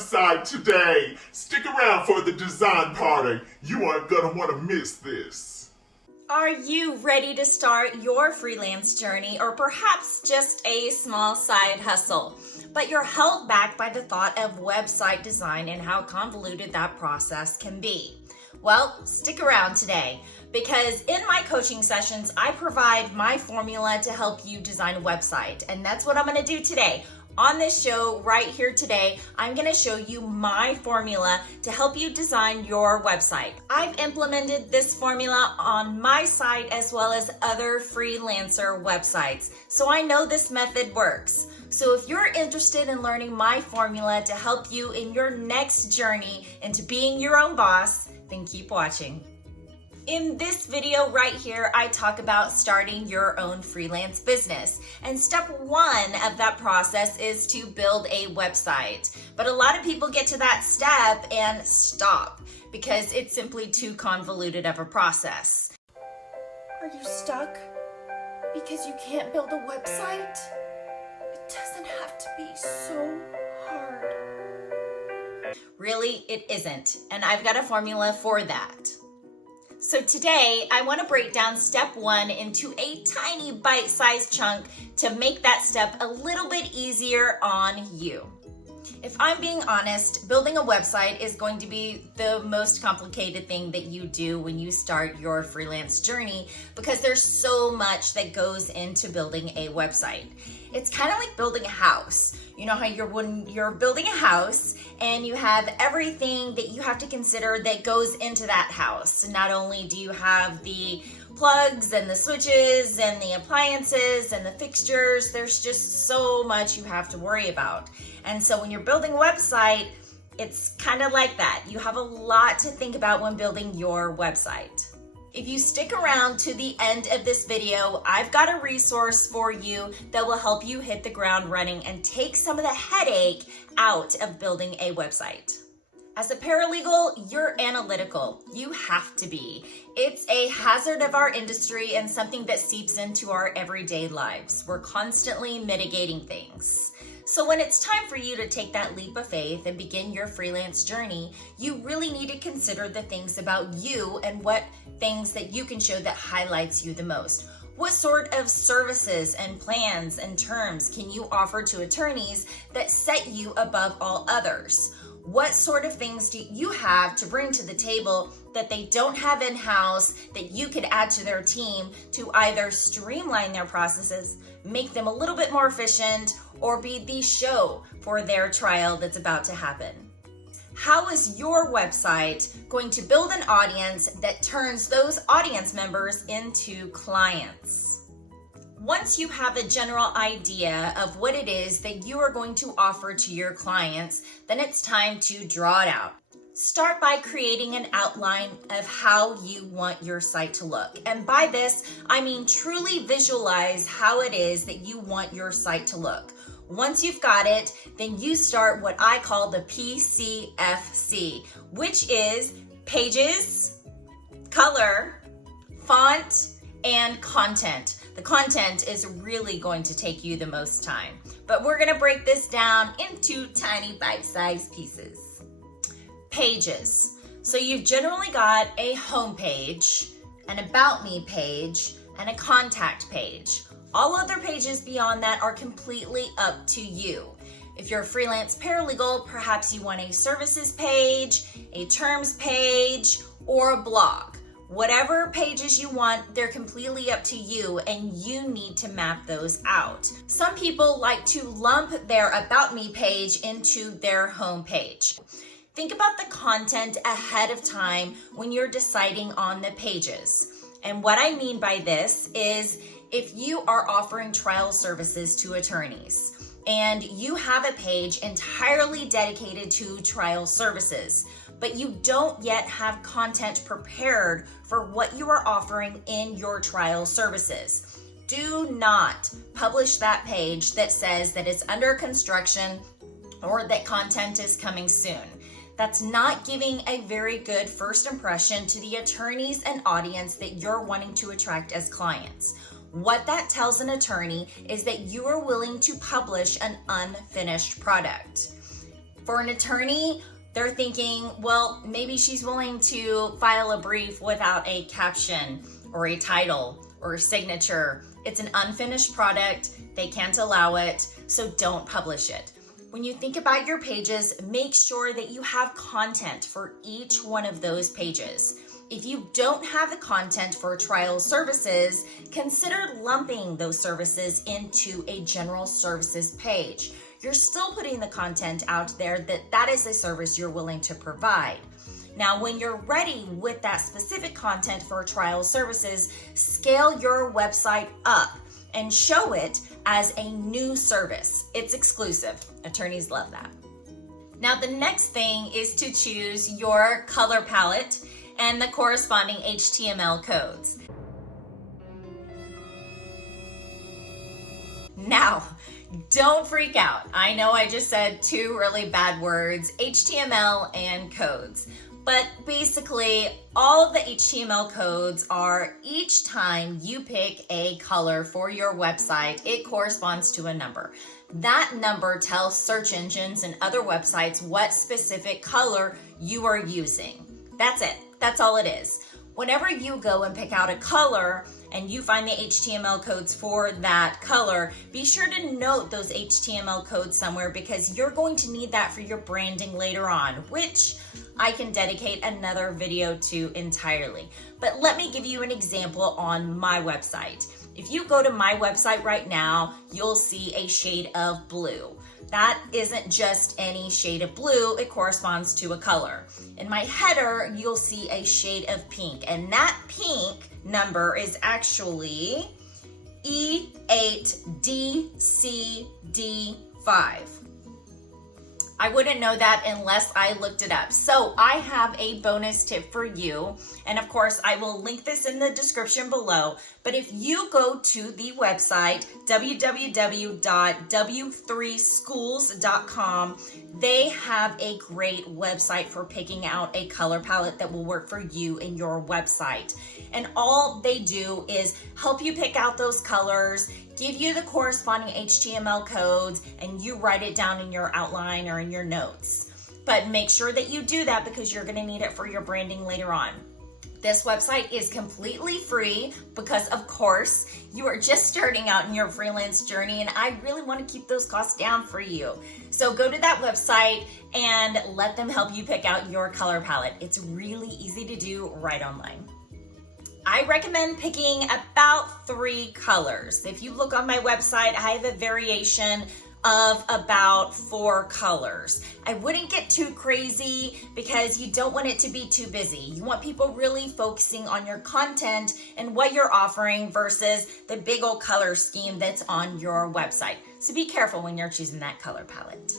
website today. Stick around for the design party. You aren't gonna want to miss this. Are you ready to start your freelance journey, or perhaps just a small side hustle, but you're held back by the thought of website design and how convoluted that process can be? Well, stick around today, because in my coaching sessions, I provide my formula to help you design a website, and that's what I'm going to do today. On this show right here today, I'm going to show you my formula to help you design your website. I've implemented this formula on my site as well as other freelancer websites, so I know this method works. So if you're interested in learning my formula to help you in your next journey into being your own boss, then keep watching. In this video right here, I talk about starting your own freelance business. And step one of that process is to build a website. But a lot of people get to that step and stop because it's simply too convoluted of a process. Are you stuck because you can't build a website? It doesn't have to be so hard. Really, it isn't. And I've got a formula for that. So today, I want to break down step one into a tiny bite-sized chunk to make that step a little bit easier on you. If I'm being honest, building a website is going to be the most complicated thing that you do when you start your freelance journey, because there's so much that goes into building a website. It's kind of like building a house. You know how when you're building a house and you have everything that you have to consider that goes into that house. Not only do you have the plugs and the switches and the appliances and the fixtures, there's just so much you have to worry about. And so when you're building a website, it's kind of like that. You have a lot to think about when building your website. If you stick around to the end of this video, I've got a resource for you that will help you hit the ground running and take some of the headache out of building a website. As a paralegal, you're analytical. You have to be. It's a hazard of our industry and something that seeps into our everyday lives. We're constantly mitigating things. So when it's time for you to take that leap of faith and begin your freelance journey, you really need to consider the things about you and what things that you can show that highlights you the most. What sort of services and plans and terms can you offer to attorneys that set you above all others? What sort of things do you have to bring to the table that they don't have in-house that you could add to their team to either streamline their processes, make them a little bit more efficient, or be the show for their trial that's about to happen? How is your website going to build an audience that turns those audience members into clients? Once you have a general idea of what it is that you are going to offer to your clients, then it's time to draw it out. Start by creating an outline of how you want your site to look. And by this, I mean truly visualize how it is that you want your site to look. Once you've got it, then you start what I call the PCFC, which is pages, color, font, and content. The content is really going to take you the most time, but we're going to break this down into tiny bite-sized pieces. Pages. So you've generally got a home page, an about me page, and a contact page. All other pages beyond that are completely up to you. If you're a freelance paralegal, perhaps you want a services page, a terms page, or a blog. Whatever pages you want, they're completely up to you, and you need to map those out. Some people like to lump their About Me page into their home page. Think about the content ahead of time when you're deciding on the pages. And what I mean by this is if you are offering trial services to attorneys and you have a page entirely dedicated to trial services, but you don't yet have content prepared for what you are offering in your trial services, do not publish that page that says that it's under construction or that content is coming soon. That's not giving a very good first impression to the attorneys and audience that you're wanting to attract as clients. What that tells an attorney is that you are willing to publish an unfinished product. For an attorney, they're thinking, well, maybe she's willing to file a brief without a caption or a title or a signature. It's an unfinished product. They can't allow it, so don't publish it. When you think about your pages, make sure that you have content for each one of those pages. If you don't have the content for trial services, consider lumping those services into a general services page. You're still putting the content out there that is a service you're willing to provide. Now, when you're ready with that specific content for trial services, scale your website up and show it as a new service. It's exclusive. Attorneys love that. Now, the next thing is to choose your color palette and the corresponding HTML codes. Now, don't freak out. I know I just said two really bad words, HTML and codes. But basically, all of the HTML codes are each time you pick a color for your website, it corresponds to a number. That number tells search engines and other websites what specific color you are using. That's it. That's all it is. Whenever you go and pick out a color and you find the HTML codes for that color, be sure to note those HTML codes somewhere because you're going to need that for your branding later on, which I can dedicate another video to entirely. But let me give you an example on my website. If you go to my website right now, you'll see a shade of blue. That isn't just any shade of blue, it corresponds to a color. In my header, you'll see a shade of pink, and that pink number is actually E8DCD5. I wouldn't know that unless I looked it up. So I have a bonus tip for you. And of course, I will link this in the description below. But if you go to the website, www.w3schools.com, they have a great website for picking out a color palette that will work for you in your website. And all they do is help you pick out those colors, give you the corresponding HTML codes, and you write it down in your outline or in your notes. But make sure that you do that because you're going to need it for your branding later on. This website is completely free because, of course, you are just starting out in your freelance journey, and I really want to keep those costs down for you. So go to that website and let them help you pick out your color palette. It's really easy to do right online. I recommend picking about 3 colors. If you look on my website, I have a variation of about 4 colors. I wouldn't get too crazy because you don't want it to be too busy. You want people really focusing on your content and what you're offering versus the big old color scheme that's on your website. So be careful when you're choosing that color palette.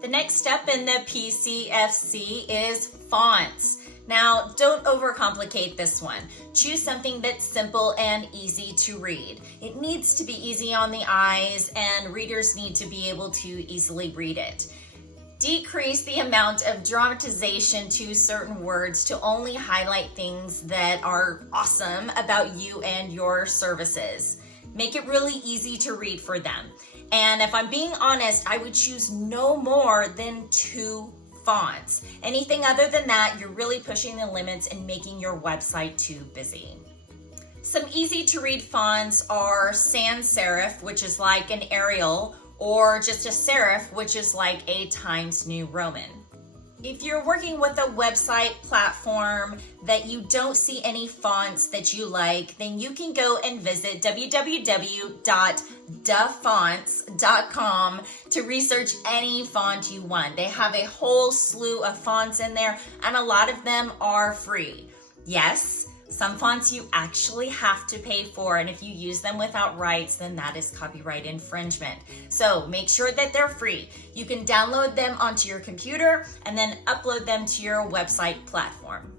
The next step in the PCFC is fonts. Now, don't overcomplicate this one. Choose something that's simple and easy to read. It needs to be easy on the eyes, and readers need to be able to easily read it. Decrease the amount of dramatization to certain words to only highlight things that are awesome about you and your services. Make it really easy to read for them. And if I'm being honest, I would choose no more than 2 fonts. Anything other than that, you're really pushing the limits and making your website too busy. Some easy to read fonts are sans serif, which is like an Arial, or just a serif, which is like a Times New Roman. If you're working with a website platform that you don't see any fonts that you like, then you can go and visit www.dafonts.com to research any font you want. They have a whole slew of fonts in there, and a lot of them are free. Yes, some fonts you actually have to pay for, and if you use them without rights, then that is copyright infringement. So make sure that they're free. You can download them onto your computer and then upload them to your website platform.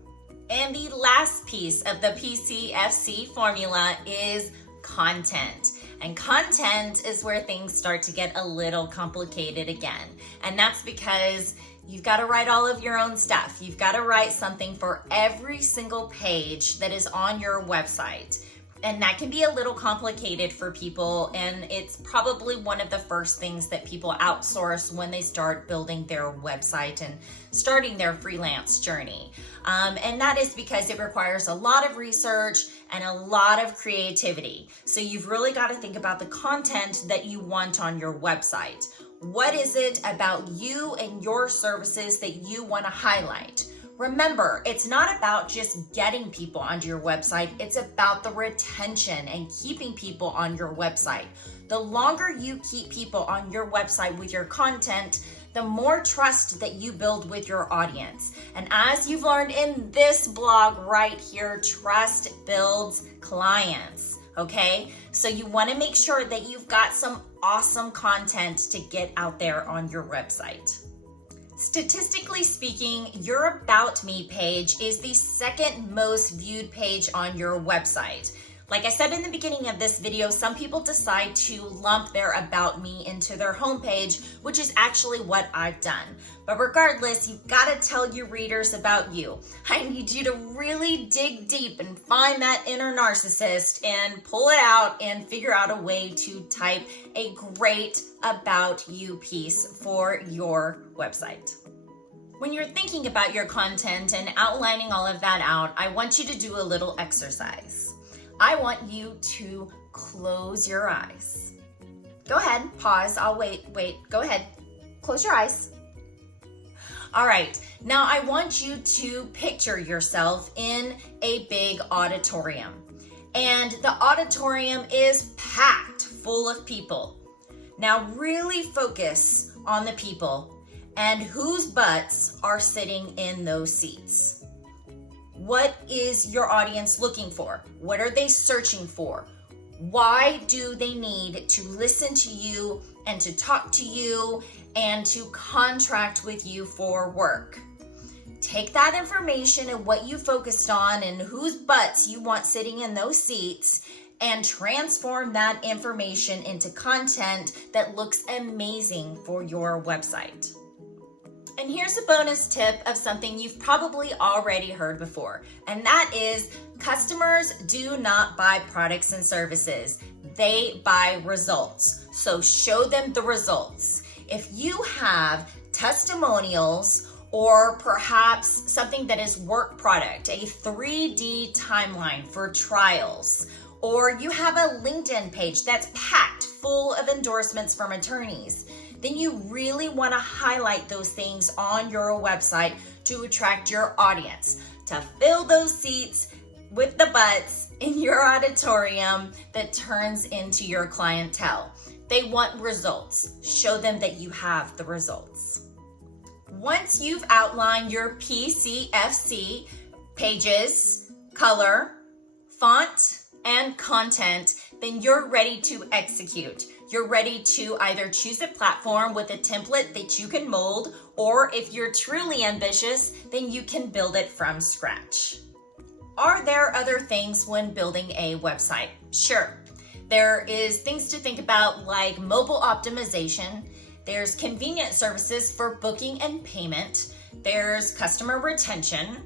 And the last piece of the PCFC formula is content. And content is where things start to get a little complicated again. And that's because you've got to write all of your own stuff. You've got to write something for every single page that is on your website. And that can be a little complicated for people, and it's probably one of the first things that people outsource when they start building their website and starting their freelance journey. And that is because it requires a lot of research and a lot of creativity. So you've really got to think about the content that you want on your website. What is it about you and your services that you want to highlight? Remember, it's not about just getting people onto your website, it's about the retention and keeping people on your website. The longer you keep people on your website with your content, the more trust that you build with your audience. And as you've learned in this blog right here, trust builds clients, okay? So you want to make sure that you've got some awesome content to get out there on your website. Statistically speaking, your About Me page is the second most viewed page on your website. Like I said in the beginning of this video, some people decide to lump their About Me into their homepage, which is actually what I've done. But regardless, you've got to tell your readers about you. I need you to really dig deep and find that inner narcissist and pull it out and figure out a way to type a great About You piece for your website. When you're thinking about your content and outlining all of that out, I want you to do a little exercise. I want you to close your eyes. Go ahead, pause, I'll wait, go ahead. Close your eyes. All right, now I want you to picture yourself in a big auditorium. And the auditorium is packed full of people. Now really focus on the people and whose butts are sitting in those seats. What is your audience looking for? What are they searching for? Why do they need to listen to you and to talk to you and to contract with you for work? Take that information and what you focused on and whose butts you want sitting in those seats and transform that information into content that looks amazing for your website. And here's a bonus tip of something you've probably already heard before, and that is customers do not buy products and services. They buy results. So show them the results. If you have testimonials or perhaps something that is work product, a 3D timeline for trials, or you have a LinkedIn page that's packed full of endorsements from attorneys, then you really want to highlight those things on your website to attract your audience, to fill those seats with the butts in your auditorium that turns into your clientele. They want results. Show them that you have the results. Once you've outlined your PCFC, pages, color, font, and content, then you're ready to execute. You're ready to either choose a platform with a template that you can mold, or if you're truly ambitious, then you can build it from scratch. Are there other things when building a website? Sure. There is things to think about like mobile optimization. There's convenient services for booking and payment. There's customer retention.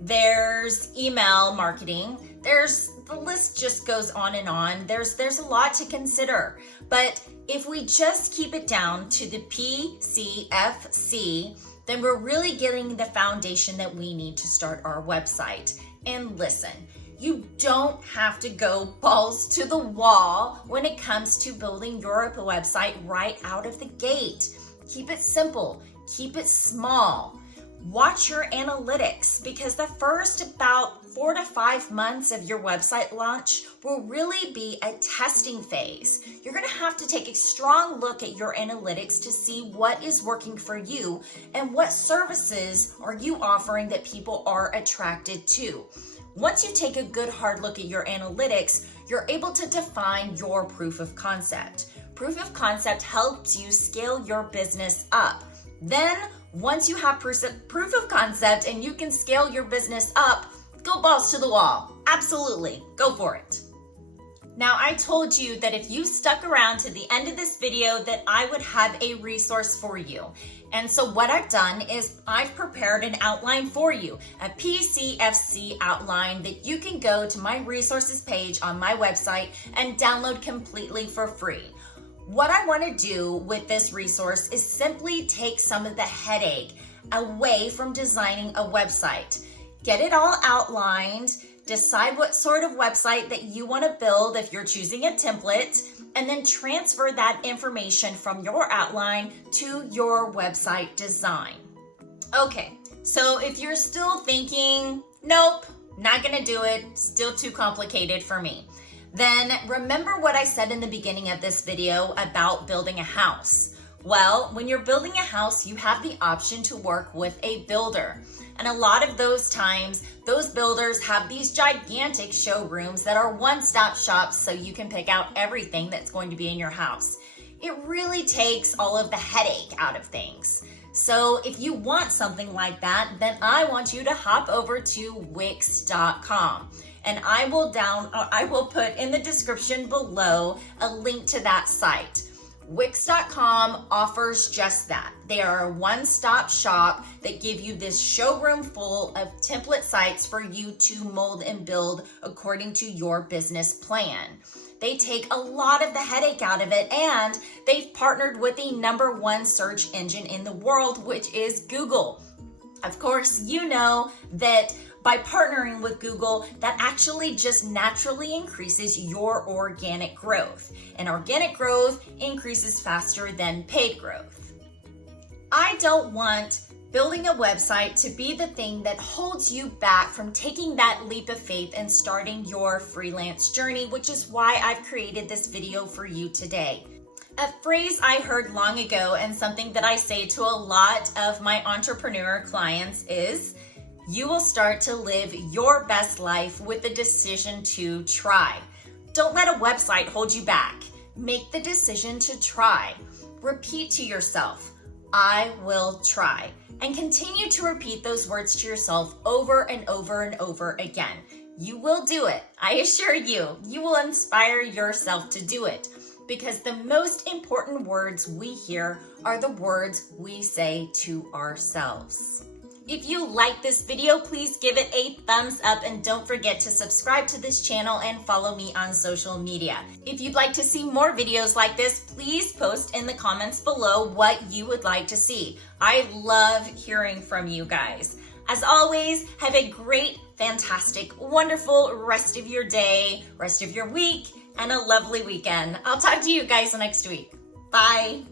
There's email marketing. The list just goes on and on. There's a lot to consider. But if we just keep it down to the PCFC, then we're really getting the foundation that we need to start our website. And listen, you don't have to go balls to the wall when it comes to building your website right out of the gate. Keep it simple, keep it small. Watch your analytics, because the first about 4 to 5 months of your website launch will really be a testing phase. You're going to have to take a strong look at your analytics to see what is working for you and what services are you offering that people are attracted to. Once you take a good hard look at your analytics, you're able to define your proof of concept. Proof of concept helps you scale your business up. Then, once you have proof of concept and you can scale your business up, go balls to the wall. Absolutely, go for it. Now, I told you that if you stuck around to the end of this video that I would have a resource for you. And so what I've done is I've prepared an outline for you, a PCFC outline that you can go to my resources page on my website and download completely for free. What I want to do with this resource is simply take some of the headache away from designing a website. Get it all outlined, decide what sort of website that you want to build if you're choosing a template, and then transfer that information from your outline to your website design. Okay, so if you're still thinking, nope, not gonna do it, still too complicated for me, then remember what I said in the beginning of this video about building a house. Well, when you're building a house, you have the option to work with a builder. And a lot of those times, those builders have these gigantic showrooms that are one-stop shops so you can pick out everything that's going to be in your house. It really takes all of the headache out of things. So if you want something like that, then I want you to hop over to Wix.com. And I will put in the description below a link to that site. Wix.com offers just that. They are a one-stop shop that give you this showroom full of template sites for you to mold and build according to your business plan. They take a lot of the headache out of it, and they've partnered with the #1 search engine in the world, which is Google. Of course, you know that by partnering with Google, that actually just naturally increases your organic growth. And organic growth increases faster than paid growth. I don't want building a website to be the thing that holds you back from taking that leap of faith and starting your freelance journey, which is why I've created this video for you today. A phrase I heard long ago and something that I say to a lot of my entrepreneur clients is, you will start to live your best life with the decision to try. Don't let a website hold you back. Make the decision to try. Repeat to yourself, I will try. And continue to repeat those words to yourself over and over and over again. You will do it. I assure you, you will inspire yourself to do it. Because the most important words we hear are the words we say to ourselves. If you like this video, please give it a thumbs up and don't forget to subscribe to this channel and follow me on social media. If you'd like to see more videos like this, please post in the comments below what you would like to see. I love hearing from you guys. As always, have a great, fantastic, wonderful rest of your day, rest of your week, and a lovely weekend. I'll talk to you guys next week. Bye.